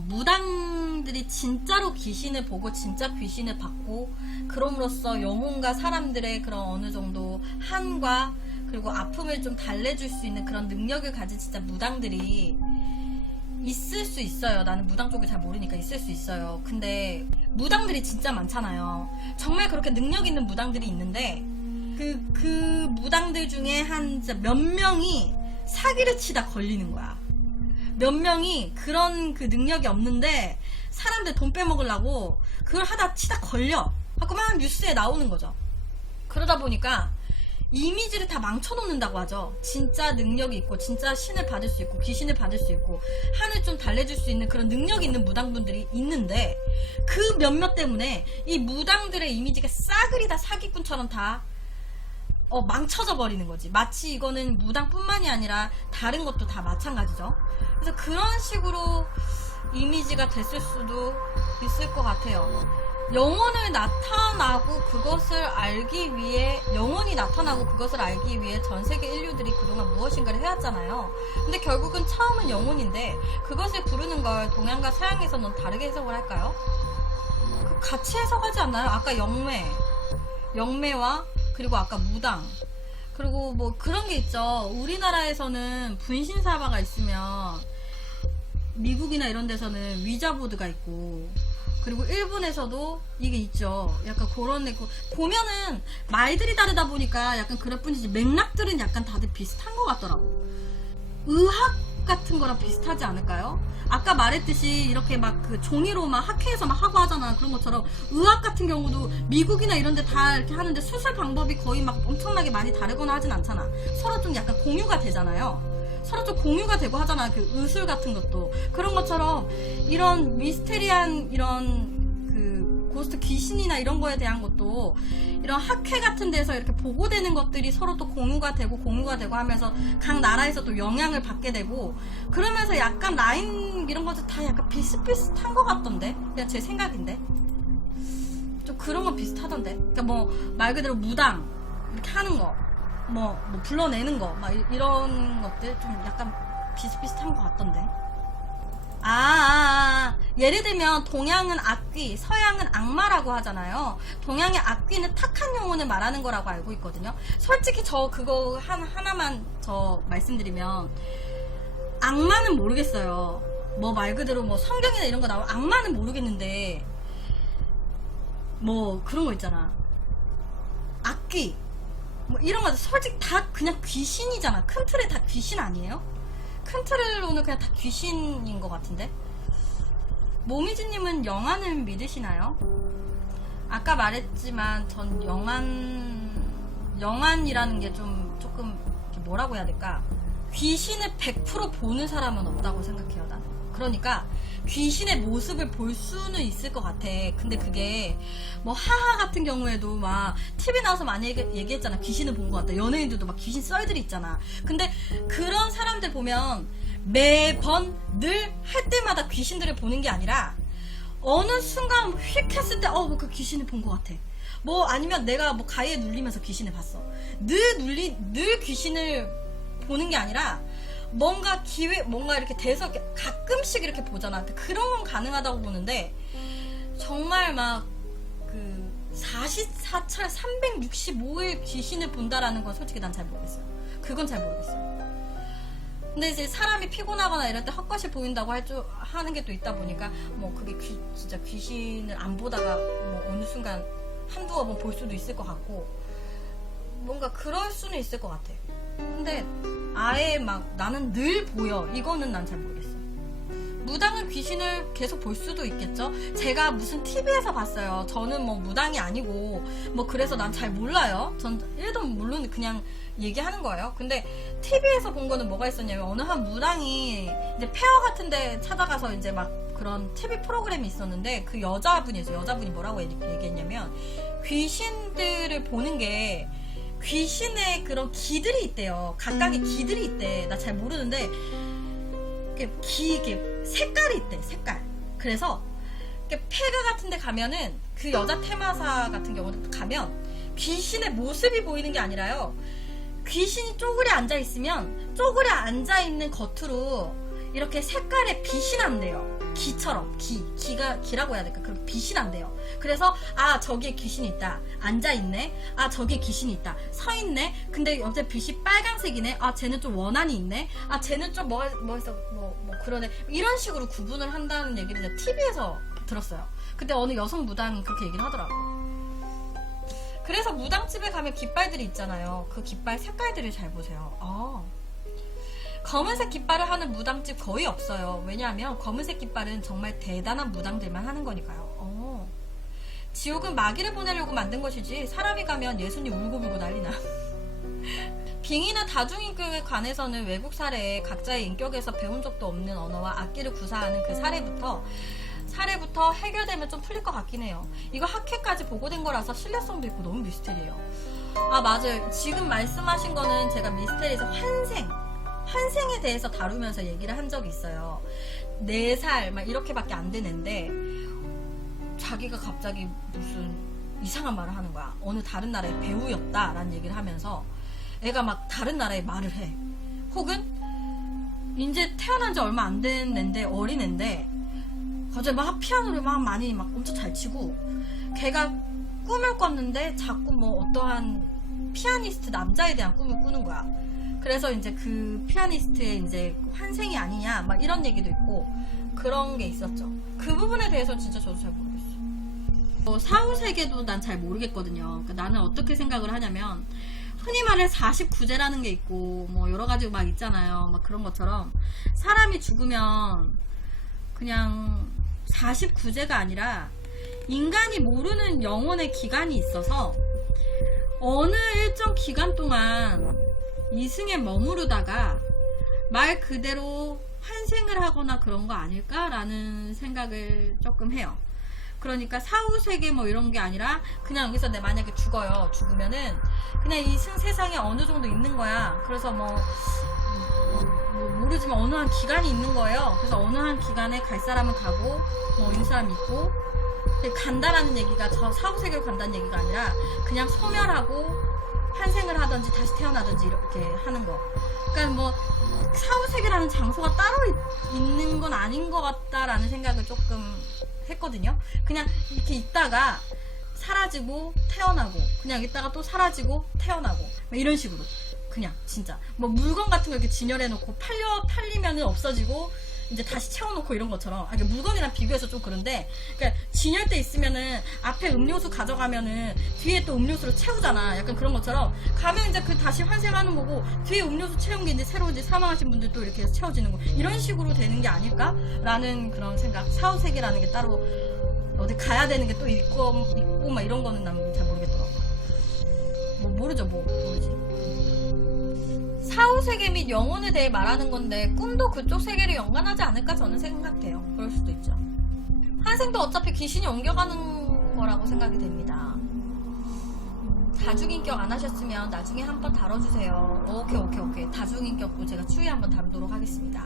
무당들이 진짜로 귀신을 보고 진짜 귀신을 받고 그럼으로써 영혼과 사람들의 그런 어느 정도 한과 그리고 아픔을 좀 달래줄 수 있는 그런 능력을 가진 진짜 무당들이 있을 수 있어요. 나는 무당 쪽을 잘 모르니까 있을 수 있어요. 근데 무당들이 진짜 많잖아요. 정말 그렇게 능력 있는 무당들이 있는데 그 무당들 중에 한 몇 명이 사기를 치다 걸리는 거야. 몇 명이 그런 그 능력이 없는데 사람들 돈 빼먹으려고 그걸 하다 치다 걸려. 하고 막 뉴스에 나오는 거죠. 그러다 보니까 이미지를 다 망쳐놓는다고 하죠. 진짜 능력이 있고 진짜 신을 받을 수 있고 귀신을 받을 수 있고 한을 좀 달래줄 수 있는 그런 능력이 있는 무당분들이 있는데 그 몇몇 때문에 이 무당들의 이미지가 싸그리 다 사기꾼처럼 다 망쳐져 버리는 거지. 마치 이거는 무당뿐만이 아니라 다른 것도 다 마찬가지죠. 그래서 그런 식으로 이미지가 됐을 수도 있을 것 같아요. 영혼이 나타나고 그것을 알기 위해 전 세계 인류들이 그동안 무엇인가를 해왔잖아요. 근데 결국은 처음은 영혼인데 그것을 부르는 걸 동양과 서양에서는 다르게 해석을 할까요? 같이 해석하지 않나요? 아까 영매와 그리고 아까 무당 그리고 뭐 그런 게 있죠. 우리나라에서는 분신사바가 있으면 미국이나 이런 데서는 위자보드가 있고 그리고 일본에서도 이게 있죠. 약간 그런 애 보면은 말들이 다르다 보니까 약간 그럴 뿐이지 맥락들은 약간 다들 비슷한 것 같더라고. 의학 같은 거랑 비슷하지 않을까요? 아까 말했듯이 이렇게 막 그 종이로 막 학회에서 막 하고 하잖아. 그런 것처럼 의학 같은 경우도 미국이나 이런 데 다 이렇게 하는데 수술 방법이 거의 막 엄청나게 많이 다르거나 하진 않잖아. 서로 좀 약간 공유가 되잖아요. 서로 좀 공유가 되고 하잖아. 그 의술 같은 것도. 그런 것처럼 이런 미스테리한 이런 그 고스트 귀신이나 이런 거에 대한 것도 이런 학회 같은 데서 이렇게 보고되는 것들이 서로 또 공유가 되고 하면서 각 나라에서 또 영향을 받게 되고 그러면서 약간 라인 이런 것들 다 약간 비슷비슷한 것 같던데. 그냥 제 생각인데. 좀 그런 건 비슷하던데. 그러니까 뭐 말 그대로 무당 이렇게 하는 거. 뭐 불러내는 거, 막 이런 것들 좀 약간 비슷비슷한 것 같던데. 예를 들면 동양은 악귀, 서양은 악마라고 하잖아요. 동양의 악귀는 탁한 영혼을 말하는 거라고 알고 있거든요. 솔직히 저 그거 하나만 말씀드리면 악마는 모르겠어요. 뭐 말 그대로 뭐 성경이나 이런 거 나오면 악마는 모르겠는데 뭐 그런 거 있잖아. 악귀 뭐 이런 거 솔직히 다 그냥 귀신이잖아. 큰 틀에 다 귀신 아니에요? 큰 틀로는 그냥 다 귀신인 것 같은데. 모미지님은 영안을 믿으시나요? 아까 말했지만 전 영안이라는 게 조금 뭐라고 해야 될까? 귀신을 100% 보는 사람은 없다고 생각해요. 나는. 그러니까 귀신의 모습을 볼 수는 있을 것 같아. 근데 그게 뭐 하하 같은 경우에도 막 TV 나와서 많이 얘기했잖아. 귀신을 본 것 같다. 연예인들도 막 귀신 썰들이 있잖아. 근데 그런 사람들 보면 매번 늘 할 때마다 귀신들을 보는 게 아니라 어느 순간 휙 했을 때 뭐 그 귀신을 본 것 같아. 뭐 아니면 내가 뭐 가위에 눌리면서 귀신을 봤어. 늘 귀신을 보는 게 아니라 뭔가 이렇게 돼서 가끔씩 이렇게 보잖아. 그런 건 가능하다고 보는데 정말 막 그 44철 365일 귀신을 본다라는 건 솔직히 난 잘 모르겠어요. 그건 잘 모르겠어요. 근데 이제 사람이 피곤하거나 이럴 때 헛것이 보인다고 하는 게 또 있다 보니까 뭐 그게 진짜 귀신을 안 보다가 뭐 어느 순간 한두어 번 볼 수도 있을 것 같고 뭔가 그럴 수는 있을 것 같아. 근데 아예 막 나는 늘 보여 이거는 난 잘 모르겠어요. 무당은 귀신을 계속 볼 수도 있겠죠. 제가 무슨 TV에서 봤어요. 저는 뭐 무당이 아니고 뭐 그래서 난 잘 몰라요. 전 1도 모르는 그냥 얘기하는 거예요. 근데 TV에서 본 거는 뭐가 있었냐면 어느 한 무당이 이제 페어 같은데 찾아가서 이제 막 그런 TV 프로그램이 있었는데 그 여자분이 뭐라고 얘기했냐면 귀신들을 보는 게 귀신의 그런 기들이 있대요. 각각의 기들이 있대. 나 잘 모르는데 이게 색깔이 있대. 색깔. 그래서 폐가 같은 데 가면은 그 여자 테마사 같은 경우도 가면 귀신의 모습이 보이는 게 아니라요. 귀신이 쪼그려 앉아있으면 쪼그려 앉아있는 겉으로 이렇게 색깔의 빛이 난대요. 기처럼 기라고 해야 될까? 그렇게 빛이 난대요. 그래서 아 저기에 귀신이 있다. 앉아 있네. 아 저기에 귀신이 있다. 서 있네. 근데 어째 빛이 빨간색이네. 아 쟤는 좀 원한이 있네. 아 쟤는 좀 뭐 그러네. 이런 식으로 구분을 한다는 얘기를 제가 TV에서 들었어요. 근데 어느 여성 무당이 그렇게 얘기를 하더라고요. 그래서 무당집에 가면 깃발들이 있잖아요. 그 깃발 색깔들을 잘 보세요. 검은색 깃발을 하는 무당집 거의 없어요. 왜냐하면 검은색 깃발은 정말 대단한 무당들만 하는 거니까요. 지옥은 마귀를 보내려고 만든 것이지 사람이 가면 예수님 울고불고 난리나. 빙의나 다중인격에 관해서는 외국 사례에 각자의 인격에서 배운 적도 없는 언어와 악기를 구사하는 그 사례부터 해결되면 좀 풀릴 것 같긴 해요. 이거 학회까지 보고된 거라서 신뢰성도 있고 너무 미스테리예요. 아 맞아요. 지금 말씀하신 거는 제가 미스테리에서 환생에 대해서 다루면서 얘기를 한 적이 있어요. 4살 막 이렇게밖에 안 되는데 자기가 갑자기 무슨 이상한 말을 하는 거야. 어느 다른 나라의 배우였다라는 얘기를 하면서 애가 막 다른 나라의 말을 해. 혹은 이제 태어난 지 얼마 안 된 애인데 어린 애인데 갑자기 막 피아노를 막 많이 막 엄청 잘 치고 걔가 꿈을 꿨는데 자꾸 뭐 어떠한 피아니스트 남자에 대한 꿈을 꾸는 거야. 그래서 이제 그 피아니스트의 이제 환생이 아니냐 막 이런 얘기도 있고 그런 게 있었죠. 그 부분에 대해서 진짜 저도 잘 모르겠어요. 사후세계도 난 잘 모르겠거든요. 그러니까 나는 어떻게 생각을 하냐면 흔히 말해 49제라는 게 있고 뭐 여러 가지 막 있잖아요. 막 그런 것처럼 사람이 죽으면 그냥 49제가 아니라 인간이 모르는 영혼의 기간이 있어서 어느 일정 기간 동안 이승에 머무르다가 말 그대로 환생을 하거나 그런 거 아닐까라는 생각을 조금 해요. 그러니까 사후세계 뭐 이런 게 아니라 그냥 여기서 내 만약에 죽으면은 그냥 이 세상에 어느 정도 있는 거야. 그래서 뭐 모르지만 어느 한 기간이 있는 거예요. 그래서 어느 한 기간에 갈 사람은 가고 뭐 있는 사람이 있고 간다라는 얘기가 저 사후세계로 간다는 얘기가 아니라 그냥 소멸하고 환생을 하든지 다시 태어나든지 이렇게 하는 거. 그러니까 뭐 사후세계라는 장소가 따로 있는 건 아닌 것 같다라는 생각을 조금 했거든요. 그냥 이렇게 있다가 사라지고 태어나고 그냥 있다가 또 사라지고 태어나고 이런 식으로 그냥 진짜 뭐 물건 같은 거 이렇게 진열해 놓고 팔리면은 없어지고 이제 다시 채워놓고 이런 것처럼 그러니까 물건이랑 비교해서 좀 그런데 그러니까 진열대 있으면은 앞에 음료수 가져가면은 뒤에 또 음료수로 채우잖아. 약간 그런 것처럼 가면 이제 그 다시 환생하는 거고 뒤에 음료수 채운 게 이제 새로 이제 사망하신 분들 또 이렇게 해서 채워지는 거 이런 식으로 되는 게 아닐까라는 그런 생각. 사후세계라는 게 따로 어디 가야 되는 게 또 있고 막 이런 거는 난 잘 모르겠더라고. 뭐 모르지. 사후세계 및 영혼에 대해 말하는 건데 꿈도 그쪽 세계를 연관하지 않을까 저는 생각해요. 그럴 수도 있죠. 환생도 어차피 귀신이 옮겨가는 거라고 생각이 됩니다. 다중인격 안 하셨으면 나중에 한번 다뤄주세요. 오케이. 다중인격도 제가 추후에 한번 다루도록 하겠습니다.